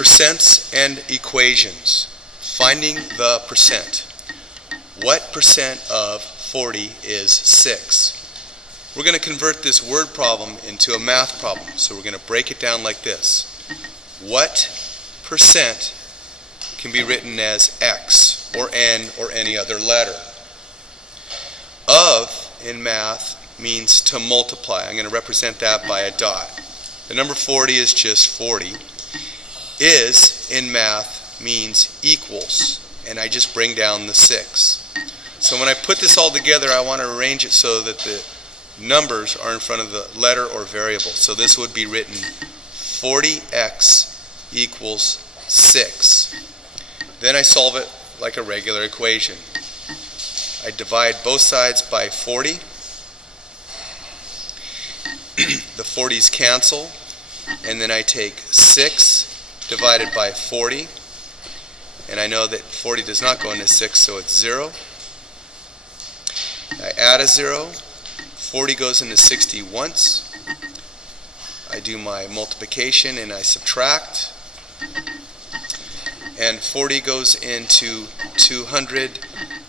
Percents and equations. Finding the percent. What percent of 40 is 6? We're going to convert this word problem into a math problem. So we're going to break it down like this. What percent can be written as X or N or any other letter? Of in math means to multiply. I'm going to represent that by a dot. The number 40 is just 40. Is in math means equals, and I just bring down the 6. So when I put this all together, I want to arrange it so that the numbers are in front of the letter or variable. So this would be written 40x equals 6. Then I solve it like a regular equation. I divide both sides by 40. The 40s cancel, and then I take 6 divided by 40, and I know that 40 does not go into 6, so it's 0. I add a 0. 40 goes into 60 once. I do my multiplication and I subtract, and 40 goes into 200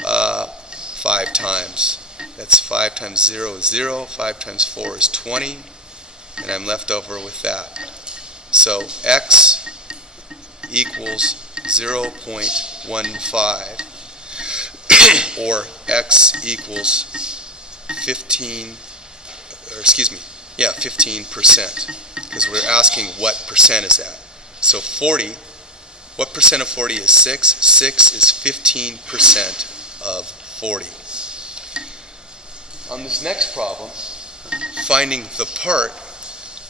5 times. That's 5 times 0 is 0, 5 times 4 is 20, and I'm left over with that. So X equals 0.15, or X equals 15%, because we're asking what percent is that. So 40, what percent of 40 is 6? 6 is 15% of 40. On this next problem, finding the part,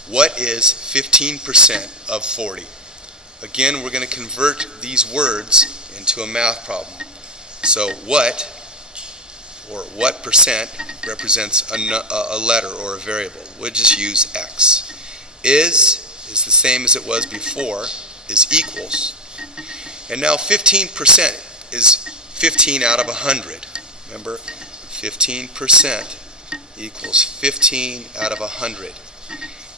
what is 15% of 40? Again, we're going to convert these words into a math problem. So what percent represents a letter or a variable? We'll just use X. Is the same as it was before, is equals. And now 15% is 15 out of 100. Remember, 15% equals 15 out of 100.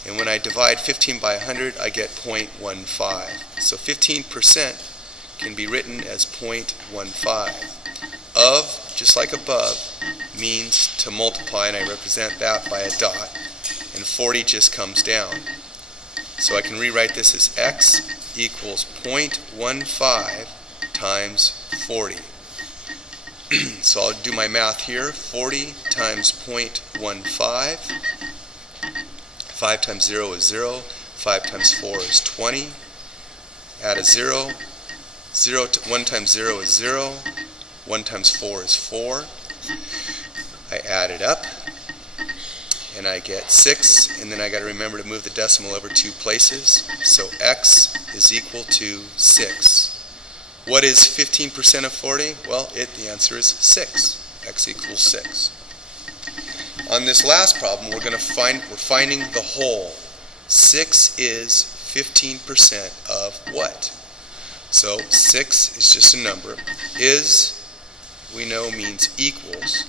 And when I divide 15 by 100, I get 0.15. So 15% can be written as 0.15. Of, just like above, means to multiply, and I represent that by a dot. And 40 just comes down. So I can rewrite this as X equals 0.15 times 40. So I'll do my math here. 40 times 0.15. 5 times 0 is 0. 5 times 4 is 20. Add a 0. 1 times 0 is 0. 1 times 4 is 4. I add it up, and I get 6. And then I got to remember to move the decimal over 2 places. So X is equal to 6. What is 15% of 40? Well, the answer is 6. X equals 6. On this last problem, we're finding the whole. 6 is 15% of what? So 6 is just a number. Is, we know, means equals.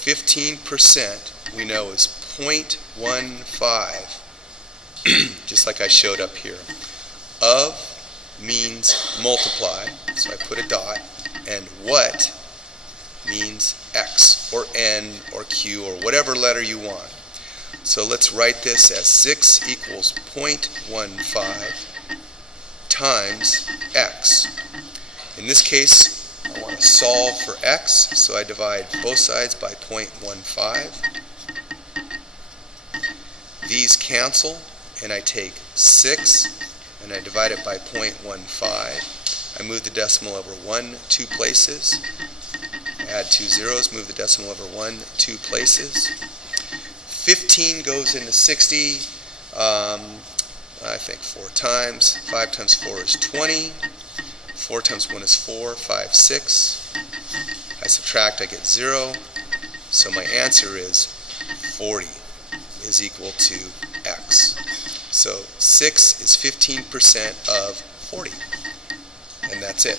15% we know is 0.15, just like I showed up here. Of means multiply, so I put a dot, and what means X or N or Q or whatever letter you want. So let's write this as 6 equals 0.15 times X. In this case, I want to solve for X, so I divide both sides by 0.15. These cancel, and I take 6 and I divide it by 0.15. I move the decimal over 2 places. Add 2 zeros, move the decimal over 2 places. 15 goes into 60, I think 4 times. 5 times 4 is 20. 4 times 1 is 4, 5, 6. I subtract, I get 0. So my answer is 40 is equal to X. So 6 is 15% of 40. And that's it.